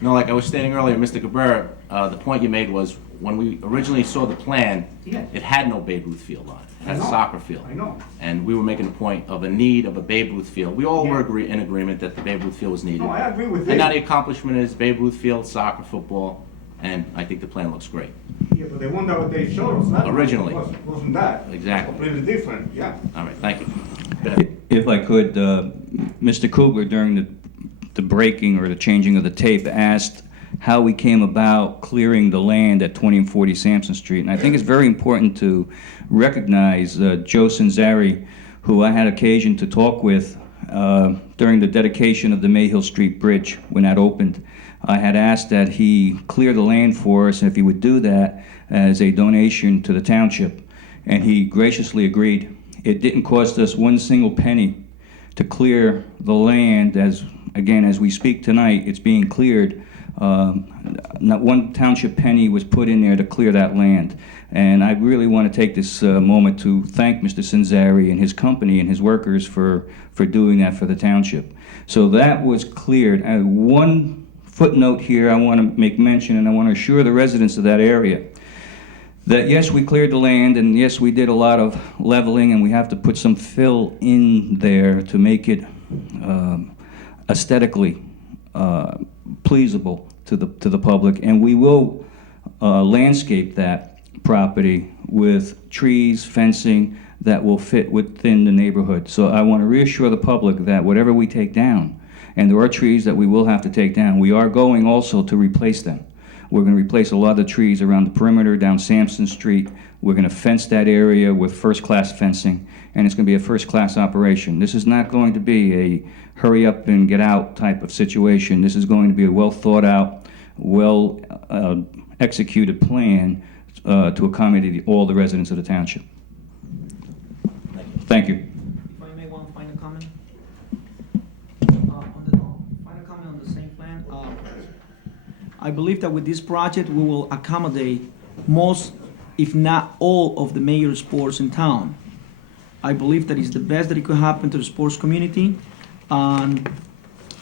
No, like I was stating earlier, Mr. Cabrera, the point you made was, when we originally saw the plan, Yeah. it had no Babe Ruth field on it. It had a I know, soccer field. I know. And we were making a point of a need of a Babe Ruth field. We all were Yeah. in agreement that the Babe Ruth field was needed. No, I agree with you. And now the accomplishment is Babe Ruth field, soccer, football, and I think the plan looks great. Yeah, but the one that they showed us, that Originally. wasn't that. Exactly. Completely different, yeah. All right, thank you. Go ahead. If I could, Mr. Kugler, during the breaking or the changing of the tape, asked how we came about clearing the land at 20 and 40 Sampson Street. And I think it's very important to recognize Joe Cinzari, who I had occasion to talk with during the dedication of the Mayhill Street Bridge when that opened. I had asked that he clear the land for us, and if he would do that as a donation to the township, and he graciously agreed. It didn't cost us one single penny to clear the land. As again, as we speak tonight, it's being cleared. Not one township penny was put in there to clear that land. And I really want to take this moment to thank Mr. Cinzari and his company and his workers for doing that for the township. So that was cleared. One footnote here I want to make mention, and I want to assure the residents of that area that yes, we cleared the land, and yes, we did a lot of leveling, and we have to put some fill in there to make it aesthetically pleasable to the public, and we will landscape that property with trees, fencing that will fit within the neighborhood. So I want to reassure the public that whatever we take down, and there are trees that we will have to take down, we are going also to replace them. We're going to replace a lot of the trees around the perimeter down Sampson Street. We're going to fence that area with first-class fencing, and it's going to be a first-class operation. This is not going to be a hurry-up-and-get-out type of situation. This is going to be a well-thought-out, well-executed plan to accommodate all the residents of the township. Thank you. If I may, one final comment. Final comment on the same plan. I believe that with this project, we will accommodate most, if not all, of the major sports in town. I believe that it's the best that it could happen to the sports community, and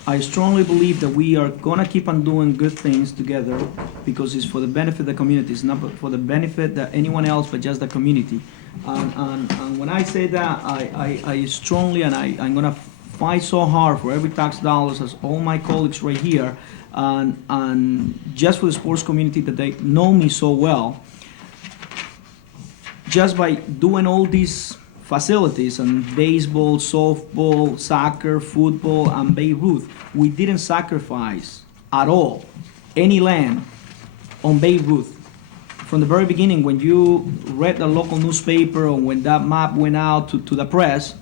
I strongly believe that we are gonna keep on doing good things together because it's for the benefit of the community. It's not for the benefit that anyone else, but just the community. And when I say that, I strongly, and I'm gonna fight so hard for every tax dollars, as all my colleagues right here, and just for the sports community that they know me so well. Just by doing all these facilities and baseball, softball, soccer, football, and Babe Ruth, we didn't sacrifice at all any land on Babe Ruth. From the very beginning, when you read the local newspaper or when that map went out to the press,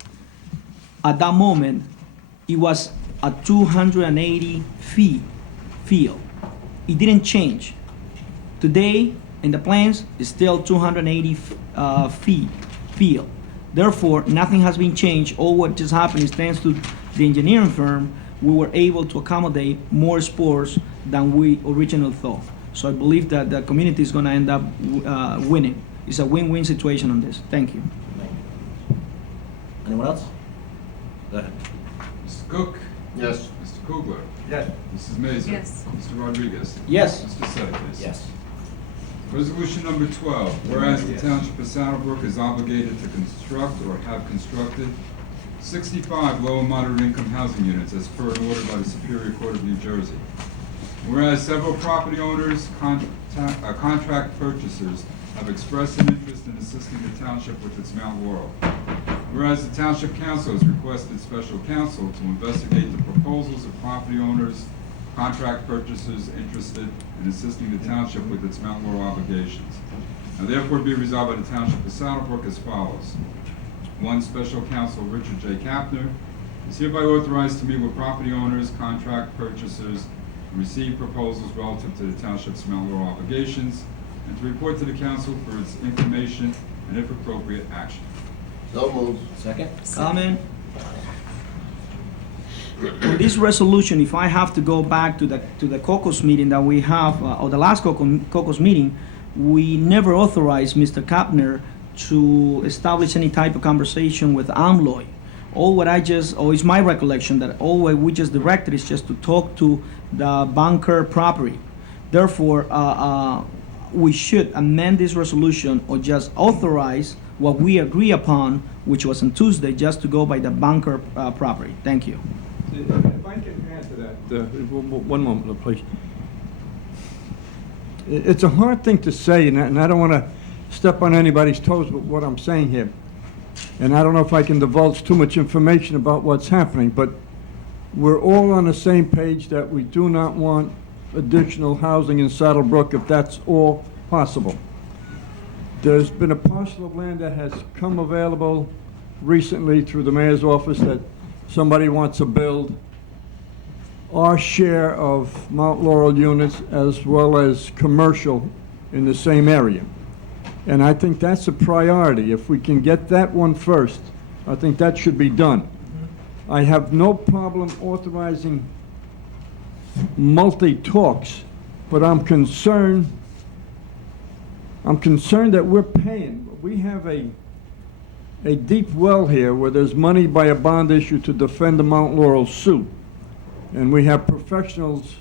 at that moment, it was a 280 feet field. It didn't change. Today, in the plans, it's still 280 feet field. Therefore, nothing has been changed. All what just happened is thanks to the engineering firm, we were able to accommodate more sports than we originally thought. So I believe that the community is going to end up winning. It's a win-win situation on this. Thank you. Anyone else? Go ahead. Mr. Cook? Yes. Mr. Kugler? Yes. Mrs. Mazer? Yes. Mr. Rodriguez? Yes. Mr. Sedekis? Yes. Resolution number 12, whereas the Township of Saddlebrook is obligated to construct or have constructed 65 low and moderate income housing units as per an order by the Superior Court of New Jersey. Whereas several property owners, contract purchasers have expressed an interest in assisting the township with its Mount Laurel. Whereas the Township Council has requested special counsel to investigate the proposals of property owners, contract purchasers interested in assisting the township with its Mount Laurel obligations. Now therefore be resolved by the Township of Saddlebrook as follows. 1, Special Counsel Richard J. Kapner is hereby authorized to meet with property owners, contract purchasers, and receive proposals relative to the township's Mount Laurel obligations, and to report to the council for its information and, if appropriate, action. So moved. Second? Comment? On this resolution, if I have to go back to the caucus meeting that we have, or the last caucus meeting, we never authorized Mr. Kapner to establish any type of conversation with AMLOY All what I just, or it's my recollection that all what we just directed is just to talk to the bunker property. Therefore, we should amend this resolution or just authorize what we agree upon, which was on Tuesday, just to go by the bunker property. Thank you. If I can add to that, one moment, please. It's a hard thing to say, and I don't want to step on anybody's toes with what I'm saying here. And I don't know if I can divulge too much information about what's happening, but we're all on the same page that we do not want additional housing in Saddlebrook if that's all possible. There's been a parcel of land that has come available recently through the mayor's office that somebody wants to build our share of Mount Laurel units as well as commercial in the same area. And I think that's a priority. If we can get that one first, I think that should be done. I have no problem authorizing multi-talks, but I'm concerned that we're paying. We have a deep well here where there's money by a bond issue to defend the Mount Laurel suit. And we have professionals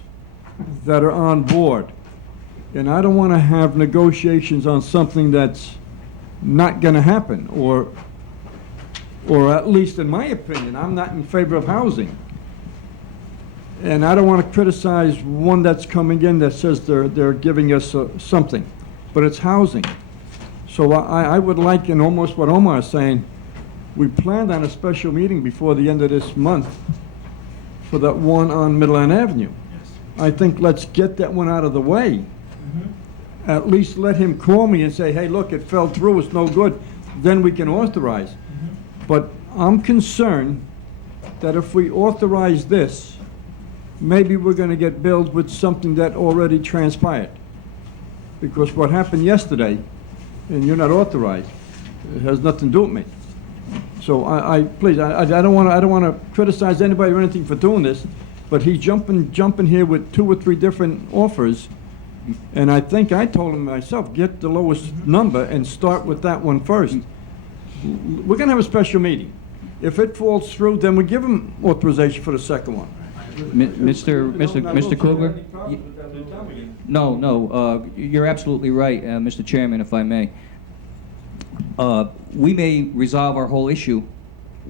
that are on board. And I don't want to have negotiations on something that's not going to happen, or at least in my opinion, I'm not in favor of housing. And I don't want to criticize one that's coming in that says they're giving us something, but it's housing. So I would like, and almost what Omar is saying, we planned on a special meeting before the end of this month for that one on Midland Avenue. I think let's get that one out of the way. At least let him call me and say, hey, look, it fell through, it's no good. Then we can authorize. But I'm concerned that if we authorize this, maybe we're going to get billed with something that already transpired. Because what happened yesterday, and you're not authorized, it has nothing to do with me. So please, I don't want to criticize anybody or anything for doing this, but he's jumping here with 2 or 3 different offers. And I think I told him myself, get the lowest number and start with that one first. We're going to have a special meeting. If it falls through, then we give him authorization for the second one. Mr. Kugler? No, you're absolutely right, Mr. Chairman, if I may. We may resolve our whole issue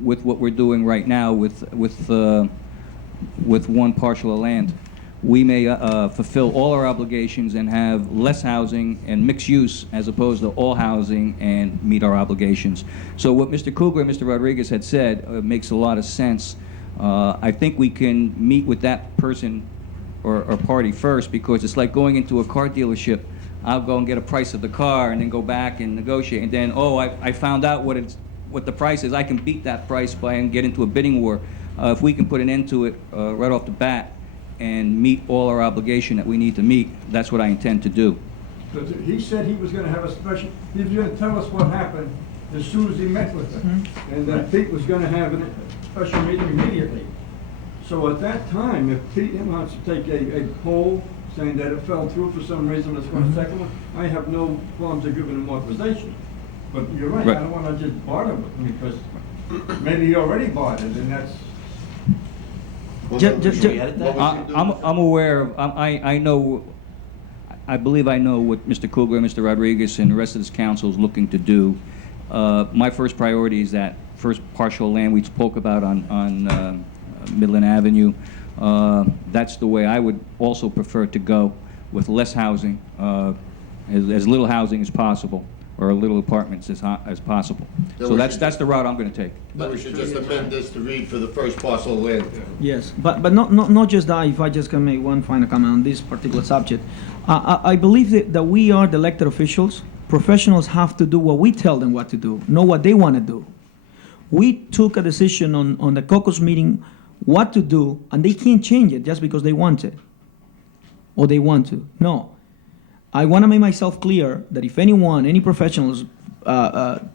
with what we're doing right now with one parcel of land. We may fulfill all our obligations and have less housing and mixed use as opposed to all housing and meet our obligations. So what Mr. Kugler and Mr. Rodriguez had said makes a lot of sense. I think we can meet with that person or party first, because it's like going into a car dealership. I'll go and get a price of the car and then go back and negotiate, and then, oh, I found out what the price is. I can beat that price and get into a bidding war. If we can put an end to it right off the bat and meet all our obligation that we need to meet, that's what I intend to do. He said he was going to have a special, he was going to tell us what happened as soon as he met with them. And that Pete was going to have a special meeting immediately. So at that time, if Pete wants to take a poll saying that it fell through for some reason, let's go to the second one, I have no qualms of giving him authorization. But you're right, I don't want to just barter with him, because maybe he already bartered, and that's... Should we edit that? I'm aware of, I know, I believe I know what Mr. Kugler, Mr. Rodriguez, and the rest of this council is looking to do. My first priority is that first partial land we spoke about on Midland Avenue. That's the way I would also prefer to go, with less housing, as little housing as possible, or little apartments as possible. So that's the route I'm going to take. Then we should just amend this to read for the first parcel of land. Yes, but not just that. If I just can make one final comment on this particular subject, I believe that we are the elected officials. Professionals have to do what we tell them what to do, not what they want to do. We took a decision on the caucus meeting what to do, and they can't change it just because they want it or they want to. No. I want to make myself clear that if any professionals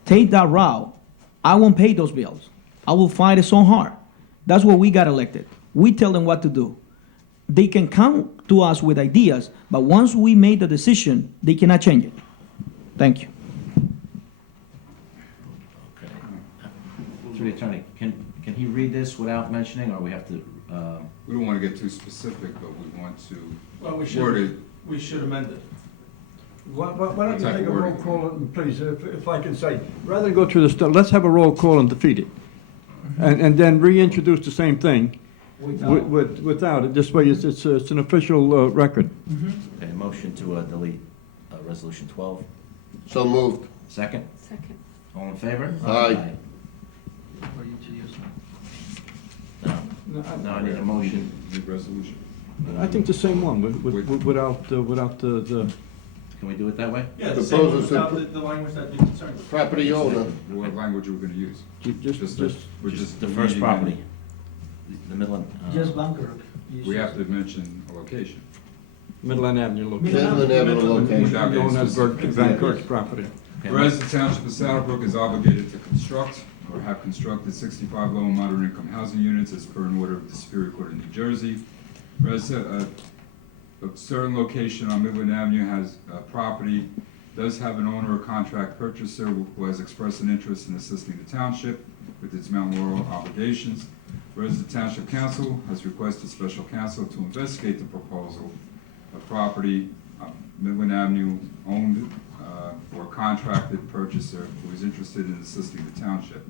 take that route, I won't pay those bills. I will fight it so hard. That's what we got elected. We tell them what to do. They can come to us with ideas, but once we made the decision, they cannot change it. Thank you. Okay. Through the attorney, can he read this without mentioning, or we have to, We don't wanna get too specific, but we want to Well, word it. we should amend it. Why don't What you type take a of roll wording? call, please, if I can say, rather than go through the stuff, let's have a roll call and defeat it. And then reintroduce the same thing without it. This way, it's an official record. okay, motion to delete Resolution 12. So moved. Second? Second. All in favor? Aye. Now I need a motion. The resolution. I think the same one, without the, Can we do it that way? Yeah, the same one Proposals without to- the language that you're concerned with. Property owner. What language are we gonna use? just, We're just The first deleting property. any- The Midland. Just Bangkok. We have to mention a location. Midland Avenue location. Midland Avenue location. Without getting Known as specific. Van Kirk's property. Okay, Whereas the Township of Saddlebrook is obligated to construct or have constructed 65 low and moderate income housing units as per an order of the Superior Court of New Jersey. Whereas a certain location on Midland Avenue has property, does have an owner or contract purchaser who has expressed an interest in assisting the township with its Mount Laurel obligations. Whereas the Township Council has requested special counsel to investigate the proposal of property on Midland Avenue owned or contracted purchaser who is interested in assisting the township.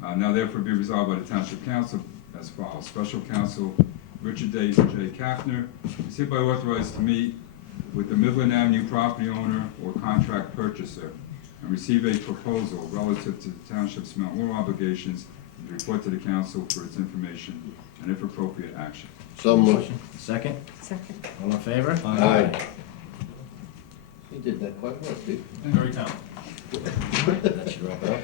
Now therefore be resolved by the Township Council as follows. Special Counsel Richard J. Kaffner is hereby authorized to meet with the Midland Avenue property owner or contract purchaser and receive a proposal relative to the township's Mount Laurel obligations and report to the council for its information and if appropriate action. So moved. Second? Second. All in favor? Aye. He did that quite well, Steve. Very talented. That should wrap it up.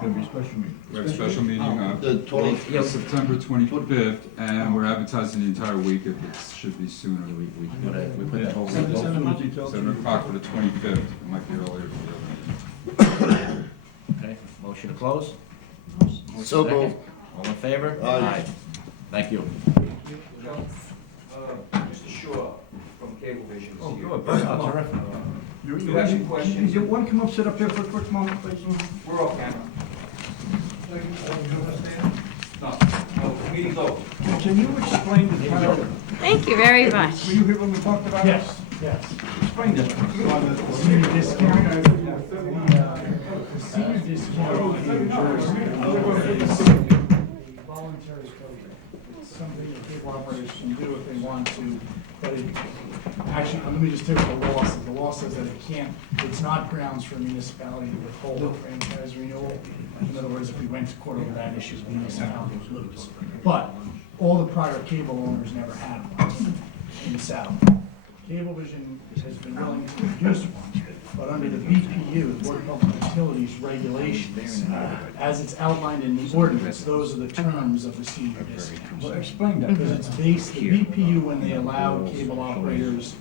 Gonna be special meeting. We have a special meeting The 20, Yeah, September 25th, and we're advertising the entire week if it should be sooner. We put the whole. Send the details. 7 o'clock for the 25th, it might be earlier for the other meeting. Okay, motion to close? So Second. moved. All in favor? Aye. Thank you. Mr. Shaw from Cablevision is Oh, here. good. Oh, terrific. You have some questions? You want to come up, sit up here for a quick moment, please? We're off camera. No, no, meeting's over. Can you explain the title? Thank you very much. Were you here when we talked about it? Yes, yes. Explain this. Senior discount, senior discount in New Jersey is a voluntary program. It's something that cable operators can do if they want to, but it, actually, let me just tell you what the law says. The law says that it can't, it's not grounds for a municipality to withhold a franchise renewal. In other words, if we went to court over that issue, the municipality would lose. But all the prior cable owners never had one in the South. Cablevision has been willing to produce one, but under the BPU, the Board of Public Utilities regulations, as it's outlined in the ordinance, those are the terms of the senior discount. Well, explain that. Because it's based, the BPU, when they allow cable operators